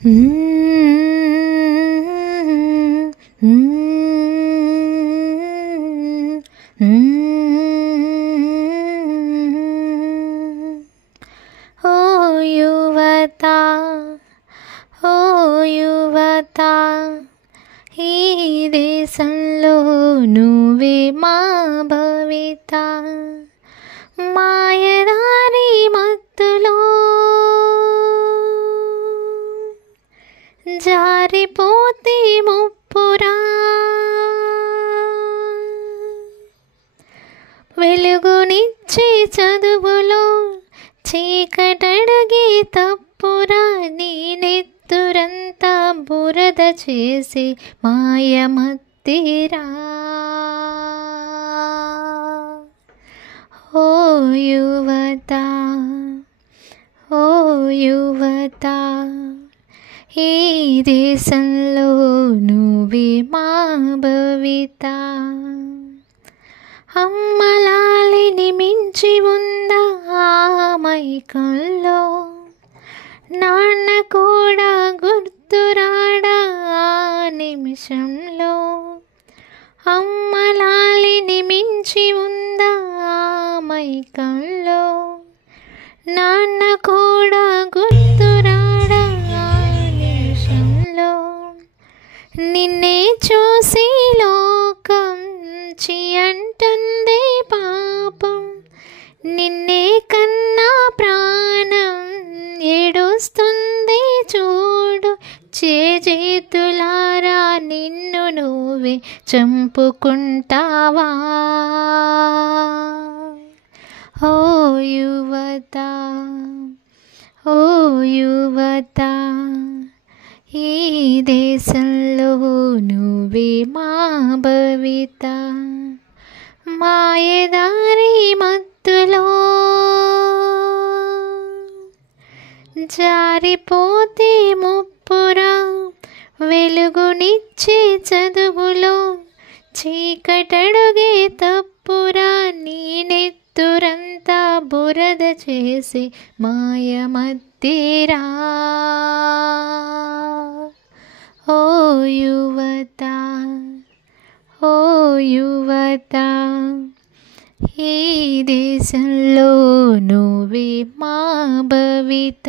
ఓ యువత, ఓ యువత, ఈ దేశంలో నువ్వే మా భవిత. మాయదారి మత్తులో జారిపోతే ముప్పురా, వెలుగునిచ్చే చదువులో చీకటడిగే తప్పురా. నీ నెత్తురంతా బురద చేసి మాయమత్తిరా. ఓ యువత, ఓ యువత, ఈ దేశంలో నువ్వే మా భవిత. అమ్మలాలిని మించి ఉందా ఆ మైకంలో, నాన్న కూడా గుర్తురాడా ఆ నిమిషంలో. అమ్మలాలిని మించి ఉందా ఆ మైకంలో, నాన్న కూడా గుర్తురాడా ఆ నిమిషంలో. నిన్నే చూసి లోకం చి అంటుంది పాపం, నిన్నే కన్నా ప్రాణం ఏడుస్తుంది చూడు. చేతులారా నిన్ను నువ్వే చంపుకుంటావా. ఓ యువత, ఓ యువత, ఈ దేశంలో నువ్వే మా భవిత. మాయదారి మత్తులో జారిపోతే ముప్పురా, వెలుగునిచ్చే చదువులో చీకటడుగే తప్పురా. నీ నెత్తురంతా బురద చేసి మాయమత్తిరా. ఓ యువత, ఓ యువత, ఈ దేశంలో నువ్వే మా భవిత.